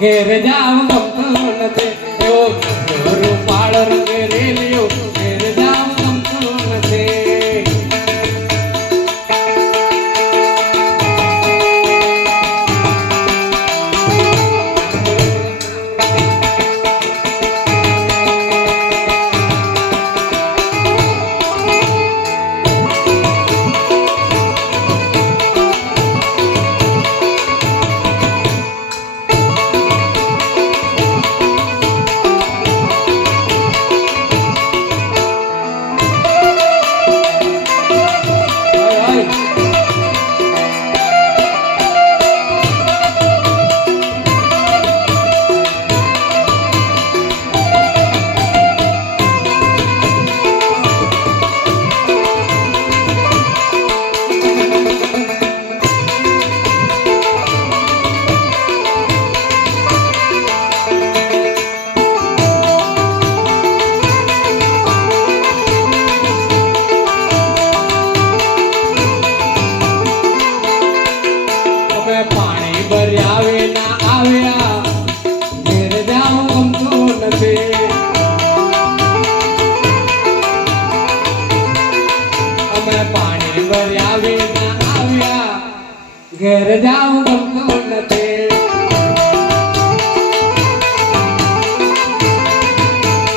ઘેર જાવ ગમતું નથી એવો રૂપાળ રંગ રેલિયો ઘેર જાવ ગમતું નથી પાણી ભર્યા ના આવ્યા ઘેર જાવ ગમતું નથી અમે પાણી ભર્યા ના આવ્યા ઘેર જાવ ગમતું નથી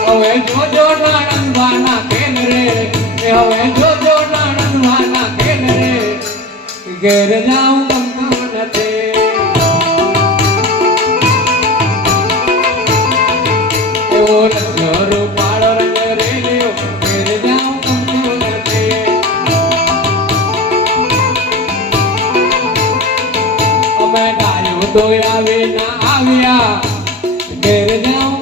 હવે જોજો નાણંદવાના કેન રે હવે જોજો નાણંદવાના કેન રે ઘેર જાવ ગમતું રૂપાળ રંગ રેલિયો ઘેર જાવ ગમતું નથી અમે ગાયો દોયા વિના આવ્યા ઘેર જાવ